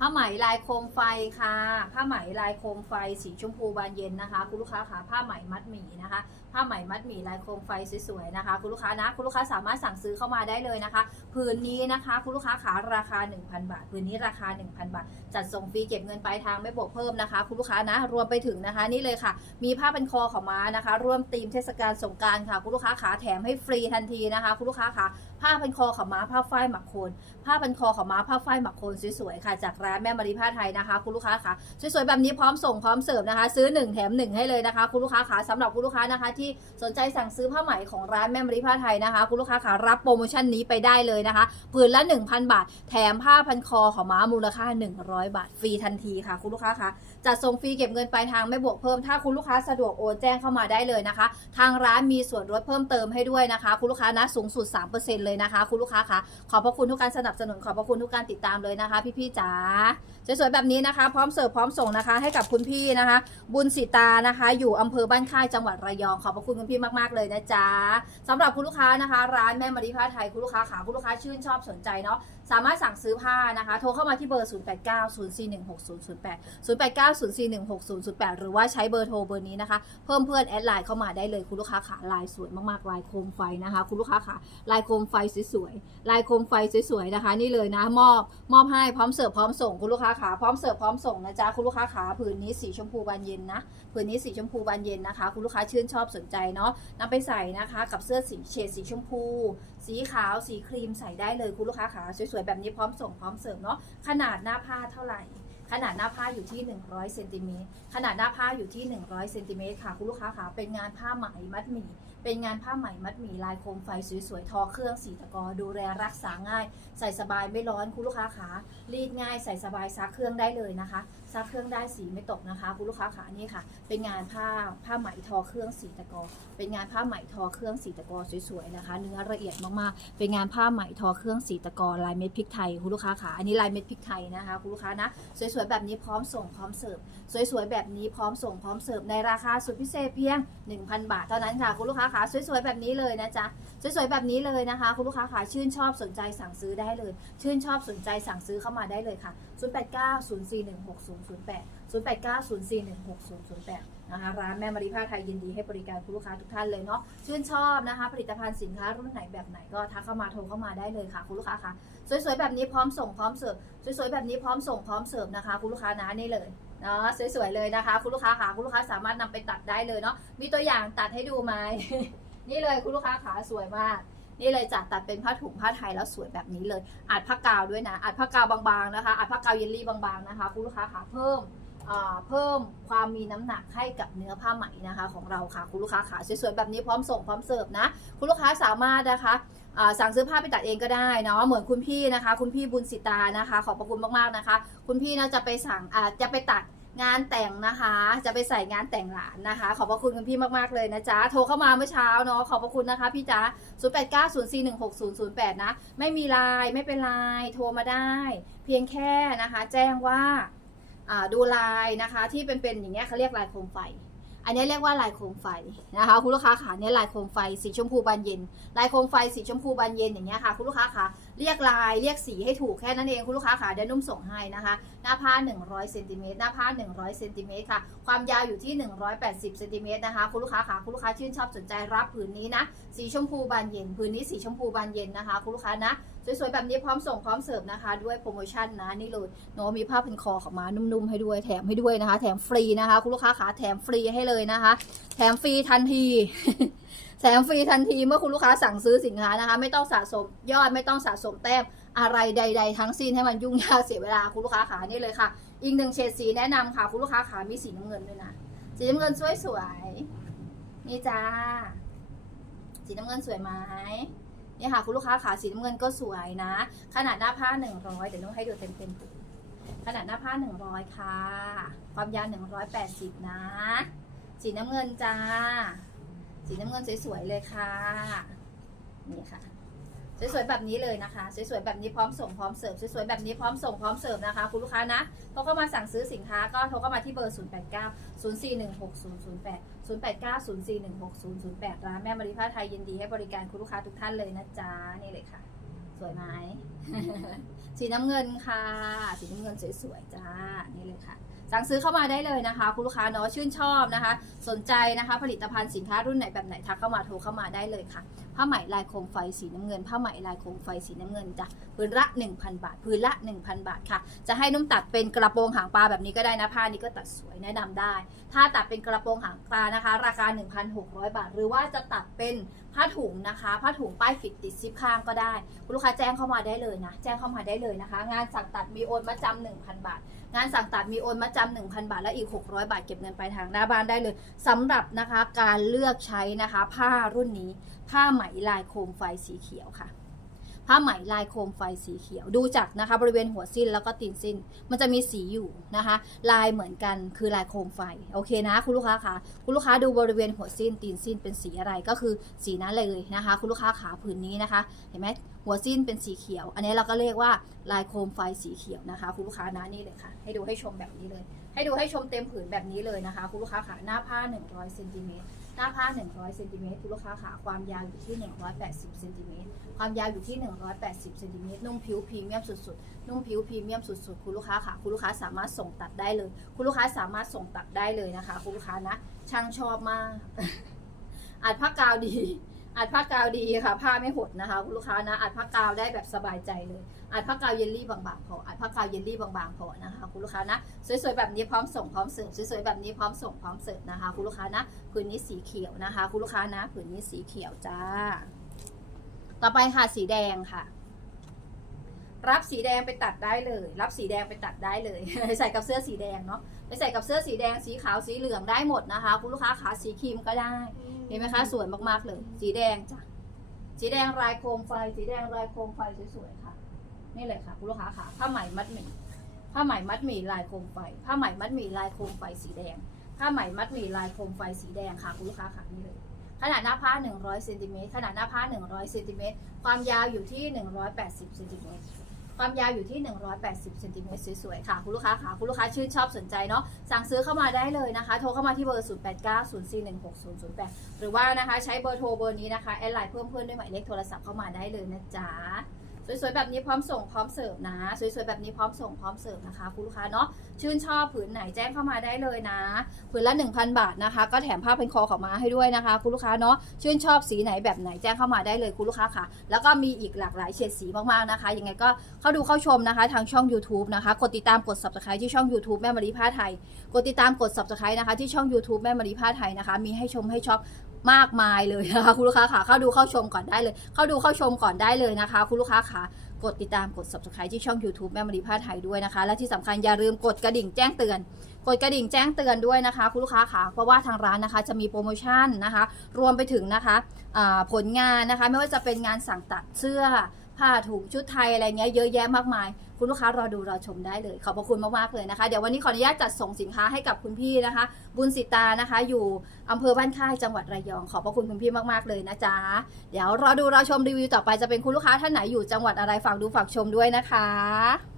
ผ้าไหมลายโคมไฟค่ะ ผ้าไหมลายโคมไฟสีชมพูบานเย็นนะคะ คุณลูกค้าค่ะผ้าไหมมัดหมี่นะคะ ผ้าไหมมัดหมี่ลายโคมไฟสวยๆนะคะ คุณลูกค้านะ คุณลูกค้าสามารถสั่งซื้อเข้ามาได้เลยนะคะ ผืนนี้นะคะ คุณลูกค้าขาราคา 1,000 บาท ผืนนี้ราคา 1,000 บาท จัดส่งฟรีเก็บเงินปลายทางไม่บวกเพิ่มนะคะ คุณลูกค้านะ รวมไปถึงนะคะ นี่เลยค่ะ มีผ้าเป็นคอของม้านะคะ ร่วมธีมเทศกาลสงกรารค่ะ คุณลูกค้าขาแถมให้ฟรีทันทีนะคะ คุณลูกค้าขาผ้าเป็นคอของม้าผ้าฝ้ายหมักโคนผ้าพันคอของม้าผ้าฝ้ายหมักโคนสวยๆค่ะ จากร้านแม่มารีผ้าไทยนะคะ คุณลูกค้าค่ะสวยๆแบบนี้พร้อมส่งพร้อมเสิร์ฟนะคะ ซื้อ 1 แถม 1 ให้เลยนะคะ คุณลูกค้าค่ะสำหรับคุณลูกค้านะคะ ที่สนใจสั่งซื้อผ้าไหมของร้านแม่มารีผ้าไทยนะคะ คุณลูกค้าค่ะรับโปรโมชั่นนี้ไปได้เลยนะคะผืนละ 1,000 บาท แถมผ้าพันคอของม้ามูลค่า 100 บาทฟรีทันทีค่ะ คุณลูกค้าค่ะจัดส่งฟรีเก็บเงินปลายทางไม่บวกเพิ่มถ้าคุณลูกค้าสะดวกโอนแจ้งเข้ามาได้เลยนะคะ ทางร้านมีส่วนลดเพิ่มเติมให้ด้วยนะคะ คุณลูกค้านะสูงสุด 3%เลยนะคะ คุณลูกค้าคะขอบพระคุณทุกการสนับสนุนขอบพระคุณทุกการติดตามเลยนะคะ พี่ๆจ๋าสวยๆแบบนี้นะคะ พร้อมเสิร์ฟพร้อมส่งนะคะ ให้กับคุณพี่นะคะ บุญสิตานะคะ อยู่อำเภอบ้านค่ายจังหวัดระยอง ขอบพระคุณคุณพี่มากๆเลยนะจ๊ะสำหรับคุณลูกค้านะคะ ร้านแม่มารีพาไทยคุณลูกค้าขาคุณลูกค้าชื่นชอบสนใจเนาะ สามารถสั่งซื้อผ้านะคะ โทรเข้ามาที่เบอร์ 0890416008 0890416008 หรือว่าใช้เบอร์โทรเบอร์นี้นะคะ เพิ่มเพื่อนแอดไลน์เข้ามาได้เลยคุณลูกค้าขาลายสวยมากๆลายโคมไฟนะคะ คุณลูกค้าขาลายโคมไฟสวยๆลายโคมไฟสวยๆนะคะ นี่เลยนะมอบมอบให้พร้อมเสิร์ฟพร้อมส่งคุณลูกค้าขาพร้อมเสิร์ฟพร้อมส่งนะจ๊ะคุณลูกค้าขาผืนนี้สีชมพูบานเย็นนะผืนนี้สีชมพูบานเย็นนะคะ คุณลูกค้าชื่นชอบสนใจเนาะนำไปใส่นะคะ กับเสื้อสีเฉดสีชมพู สีขาวสีครีมใส่ได้เลยคุณลูกค้าขาสวยๆแบบนี้พร้อมส่งพร้อมเสริมเนาะขนาดหน้าผ้าเท่าไหร่ ขนาดหน้าผ้าอยู่ที่ 100เซนติเมตรขนาดหน้าผ้าอยู่ที่ 100เซนติเมตรค่ะคุณลูกค้าขาเป็นงานผ้าไหมมัดหมี่เป็นงานผ้าไหมมัดหมี่ลายโคมไฟสวยๆทอเครื่องสีตะกอดูแลรักษาง่าย ใส่สบายไม่ร้อนคุณลูกค้าขารีดง่ายใส่สบายซักเครื่องได้เลยนะคะซักเครื่องได้สีไม่ตกนะคะคุณลูกค้าขานี่ค่ะ เป็นงานผ้าผ้าไหมทอเครื่องสีตะกอ เป็นงานผ้าไหมทอเครื่องสีตะกอสวยๆนะคะ เนื้อละเอียดมากๆ เป็นงานผ้าไหมทอเครื่องสีตะกอลายเม็ดพริกไทยคุณลูกค้าขาอันนี้ลายเม็ดพริกไทยนะคะคุณลูกค้านะสวยๆแบบนี้พร้อมส่งพร้อมเสิร์ฟสวยๆแบบนี้พร้อมส่งพร้อมเสิร์ฟในราคาสุดพิเศษเพียง 1,000 บาทเท่านั้นค่ะคุณลูกค้าขาสวยๆแบบนี้เลยนะจ๊ะสวยๆแบบนี้เลยนะคะ คุณลูกค้าขาชื่นชอบสนใจสั่งซื้อได้เลย ชื่นชอบสนใจสั่งซื้อเข้ามาได้เลยค่ะ 0890416008 0890416008 นะคะร้านแม่มารีผ้าไทยยินดีให้บริการคุณลูกค้าทุกท่านเลยเนาะชื่นชอบนะคะ ผลิตภัณฑ์สินค้ารุ่นไหนแบบไหนก็ทักเข้ามาโทรเข้ามาได้เลยค่ะคุณลูกค้าค่ะสวยๆแบบนี้พร้อมส่งพร้อมเสิร์ฟสวยๆแบบนี้พร้อมส่งพร้อมเสิร์ฟนะคะคุณลูกค้านะนี่เลยเนาะสวยๆเลยนะคะ คุณลูกค้าค่ะคุณลูกค้าสามารถนำไปตัดได้เลยเนาะมีตัวอย่างตัดให้ดูไหมนี่เลยคุณลูกค้าขาสวยมากนี่เลยจัดตัดเป็นผ้าถุงผ้าไทยแล้วสวยแบบนี้เลยอัดผ้ากาวด้วยนะอัดผ้ากาวบางๆนะคะอัดผ้ากาวเยลลี่บางๆนะคะคุณลูกค้าขาเพิ่ม เพิ่มความมีน้ำหนักให้กับเนื้อผ้าไหมนะคะ ของเราค่ะคุณลูกค้าขาสวยๆแบบนี้พร้อมส่งพร้อมเสิร์ฟนะคุณลูกค้าสามารถนะคะสั่งซื้อผ้าไปตัดเองก็ได้เนาะเหมือนคุณพี่นะคะ คุณพี่บุญสิตานะคะ ขอบพระคุณมากๆนะคะ คุณพี่นะจะไปสั่งจะไปตัดงานแต่งนะคะ จะไปใส่งานแต่งหลานนะคะ ขอบพระคุณคุณพี่มากๆเลยนะจ๊ะ โทรเข้ามาเมื่อเช้าเนาะ ขอบพระคุณนะคะพี่จ๋า0890416008 นะ ไม่มีไลน์ไม่เป็นไลน์โทรมาได้ เพียงแค่นะคะ แจ้งว่า ดูลายนะคะที่เป็นๆอย่างเงี้ยเขาเรียกลายโคมไฟ อันนี้เรียกว่าลายโคมไฟนะคะ คุณลูกค้าขาเนี่ยลายโคมไฟสีชมพูบานเย็น ลายโคมไฟสีชมพูบานเย็นอย่างเงี้ยค่ะคุณลูกค้าขา เรียกลายเรียกสีให้ถูกแค่นั้นเองคุณลูกค้าขาเดี๋ยวนุ่มส่งให้นะคะ หน้าผ้า 100เซนติเมตรหน้าผ้า 100เซนติเมตรค่ะ ความยาวอยู่ที่ 180เซนติเมตรนะคะคุณลูกค้าขาคุณลูกค้าชื่นชอบสนใจรับผืนนี้นะ สีชมพูบานเย็นผืนนี้สีชมพูบานเย็นนะคะคุณลูกค้านะสวยๆแบบนี้พร้อมส่งพร้อมเสิร์ฟนะคะ ด้วยโปรโมชั่นนะนี่เลยเนาะมีผ้าพันคอของมานุ่มๆให้ด้วยแถมให้ด้วยนะคะ แถมฟรีนะคะ คุณลูกค้าขาแถมฟรีให้เลยนะคะ แถมฟรีทันที แถมฟรีทันทีเมื่อคุณลูกค้าสั่งซื้อสินค้านะคะ ไม่ต้องสะสมยอดไม่ต้องสะสมแต้มอะไรใด ๆ ทั้งสิ้นให้มันยุ่งยากเสียเวลาคุณลูกค้าขานี่เลยค่ะ อีกหนึ่งเฉดสีแนะนำค่ะ คุณลูกค้าขามีสีน้ำเงินด้วยนะสีน้ำเงินสวยๆนี่จ้าสีน้ำเงินสวยไหมนี่ค่ะคุณลูกค้าขาสีน้ำเงินก็สวยนะ ขนาดหน้าผ้า100เดี๋ยวต้องให้ดูเต็มๆขนาดหน้าผ้า100ค่ะ ความยาว180นะ สีน้ำเงินจ้า สีน้ำเงินสวยๆเลยค่ะ นี่ค่ะ สวยๆแบบนี้เลยนะคะ สวยๆแบบนี้พร้อมส่งพร้อมเสิร์ฟ สวยๆแบบนี้พร้อมส่งพร้อมเสิร์ฟนะคะ คุณลูกค้านะโทรเข้ามาสั่งซื้อสินค้าก็โทรเข้ามาที่เบอร์ 0 8 9 0 4 1 6 0 0 8 0 8 9 0 4 1 6 0 0 8 ร้านแม่มาริผ้าไทยยินดีให้บริการคุณลูกค้าทุกท่านเลยนะจ๊ะ นี่เลยค่ะ สวยไหมสีน้ำเงินค่ะ สีน้ำเงินสวยๆจ้า นี่เลยค่ะ สั่งซื้อเข้ามาได้เลยนะคะ คุณลูกค้าเนาะชื่นชอบนะคะ สนใจนะคะ ผลิตภัณฑ์สินค้ารุ่นไหนแบบไหนทักเข้ามาโทรเข้ามาได้เลยค่ะ ผ้าไหมลายโคมไฟสีน้ำเงิน ผ้าไหมลายโคมไฟสีน้ำเงินจ้ะพื้นละ 1,000 บาทพื้นละ 1,000 บาทค่ะ จะให้นุ่มตัดเป็นกระโปรงหางปลาแบบนี้ก็ได้นะผ้านี้ก็ตัดสวยแนะนำได้ ถ้าตัดเป็นกระโปรงหางปลานะคะ ราคา 1,600 บาท หรือว่าจะตัดเป็นผ้าถุงนะคะ ผ้าถุงป้ายฟิตติดซิปข้างก็ได้คุณลูกค้าแจ้งเข้ามาได้เลยนะ แจ้งเข้ามาได้เลยนะคะ งานสั่งตัดมีโอนมาจำ1,000บาทงานสั่งตัดมีโอนมาจำ1,000บาท และอีก 600 บาทเก็บเงินปลายทางหน้าบ้านได้เลย สำหรับนะคะการเลือกใช้นะคะ ผ้ารุ่นนี้ ผ้าไหมลายโคมไฟสีเขียวค่ะ ผ้าไหมลายโคมไฟสีเขียว ดูจากนะคะ บริเวณหัวสิ้นแล้วก็ตีนสิ้น มันจะมีสีอยู่นะคะ ลายเหมือนกันคือลายโคมไฟ โอเคนะ คุณลูกค้าคะคุณลูกค้าดูบริเวณหัวสิ้นตีนสิ้นเป็นสีอะไรก็คือสีนั้นเลยนะคะ คุณลูกค้าขาผืนนี้นะคะ เห็นไหมหัวสิ้นเป็นสีเขียว อันนี้เราก็เรียกว่าลายโคมไฟสีเขียวนะคะ คุณลูกค้านะนี่เลยค่ะ ให้ดูให้ชมแบบนี้เลย ให้ดูให้ชมเต็มผืนแบบนี้เลยนะคะ คุณลูกค้าขาหน้าผ้า 100เซนติเมตร หน้าผ้า 100เซนติเมตรคุณลูกค้าขาความยาวอยู่ที่ 180เซนติเมตรความยาวอยู่ที่ 180เซนติเมตรนุ่มผิวพรีเมียมสุดๆนุ่มผิวพรีเมียมสุดๆ คุณลูกค้าขาคุณลูกค้าสามารถส่งตัดได้เลย คุณลูกค้าสามารถส่งตัดได้เลยนะคะ คุณลูกค้านะ ช่างชอบมากอัดผ้ากาวดี อัดผ้ากาวดีค่ะ ผ้าไม่หดนะคะคุณลูกค้านะอัดผ้ากาวได้แบบสบายใจเลยอัดผ้ากาวเยลลี่บางๆพออัดผ้ากาวเยลลี่บางๆพอนะคะคุณลูกค้านะสวยๆแบบนี้พร้อมส่งพร้อมเสิร์ฟสวยๆแบบนี้พร้อมส่งพร้อมเสิร์ฟนะคะคุณลูกค้านะผืนนี้สีเขียวนะคะคุณลูกค้านะผืนนี้สีเขียวจ้า ต่อไปค่ะสีแดงค่ะรับสีแดงไปตัดได้เลย รับสีแดงไปตัดได้เลย ใส่กับเสื้อสีแดงเนาะไปใส่กับเสื้อสีแดงสีขาวสีเหลืองได้หมดนะคะ คุณลูกค้าขาสีครีมก็ได้ เห็นไหมคะสวยมากๆเลยสีแดงจ้ะสีแดงลายโคมไฟ สีแดงลายโคมไฟสวยๆค่ะ นี่เลยค่ะคุณลูกค้าค่ะผ้าไหมมัดหมี่ผ้าไหมมัดหมี่ลายโคมไฟผ้าไหมมัดหมี่ลายโคมไฟสีแดงผ้าไหมมัดหมี่ลายโคมไฟสีแดงค่ะคุณลูกค้าค่ะนี่เลยขนาดหน้าผ้า 100เซนติเมตรขนาดหน้าผ้า 100เซนติเมตรความยาวอยู่ที่ 180เซนติเมตร ความยาวอยู่ที่ 180เซนติเมตรสวยๆค่ะ คุณลูกค้าค่ะ คุณลูกค้าชื่นชอบสนใจเนาะสั่งซื้อเข้ามาได้เลยนะคะ โทรเข้ามาที่เบอร์ 0890416008 หรือว่านะคะใช้เบอร์โทรเบอร์นี้นะคะแอดไลน์เพิ่มเพื่อนด้วยหมายเลขโทรศัพท์เข้ามาได้เลยนะจ๊ะ สวยๆแบบนี้พร้อมส่งพร้อมเสิร์ฟนะ สวยๆแบบนี้พร้อมส่งพร้อมเสิร์ฟนะคะคุณลูกค้าเนาะชื่นชอบผืนไหนแจ้งเข้ามาได้เลยนะผืนละ 1,000 บาทนะคะ ก็แถมผ้าเป็นคอของมาให้ด้วยนะคะคุณลูกค้าเนาะชื่นชอบสีไหนแบบไหนแจ้งเข้ามาได้เลยคุณลูกค้าค่ะ แล้วก็มีอีกหลากหลายเฉดสีมากๆนะคะยังไงก็เข้าดูเข้าชมนะคะ ทางช่อง YouTube นะคะกดติดตามกด subscribe ที่ช่อง YouTube แม่มารีผ้าไทยกดติดตามกด subscribe นะคะที่ช่อง YouTube แม่มารีผ้าไทยนะคะ มีให้ชมให้ชอบ มากมายเลยนะคะคุณลูกค้าค่ะเข้าดูเข้าชมก่อนได้เลย เข้าดูเข้าชมก่อนได้เลยนะคะ คุณลูกค้าค่ะกดติดตามกด subscribe ที่ช่อง YouTube แม่มารีผ้าไทยด้วยนะคะ และที่สำคัญอย่าลืมกดกระดิ่งแจ้งเตือน กดกระดิ่งแจ้งเตือนด้วยนะคะ คุณลูกค้าค่ะเพราะว่าทางร้านนะคะจะมีโปรโมชั่นนะคะ รวมไปถึงนะคะผลงานนะคะ ไม่ว่าจะเป็นงานสั่งตัดเสื้อผ้าถุงชุดไทยอะไรเงี้ยเยอะแยะมากมาย คุณลูกค้ารอดูรอชมได้เลย ขอบพระคุณมากๆเลยนะคะ เดี๋ยววันนี้ขออนุญาตจัดส่งสินค้าให้กับคุณพี่นะคะ บุญสิตานะคะ อยู่อำเภอบ้านค่ายจังหวัดระยอง ขอบพระคุณคุณพี่มากๆเลยนะจ๊ะ เดี๋ยวรอดูรอชมรีวิวต่อไปจะเป็นคุณลูกค้าท่านไหนอยู่จังหวัดอะไรฝากดูฝากชมด้วยนะคะ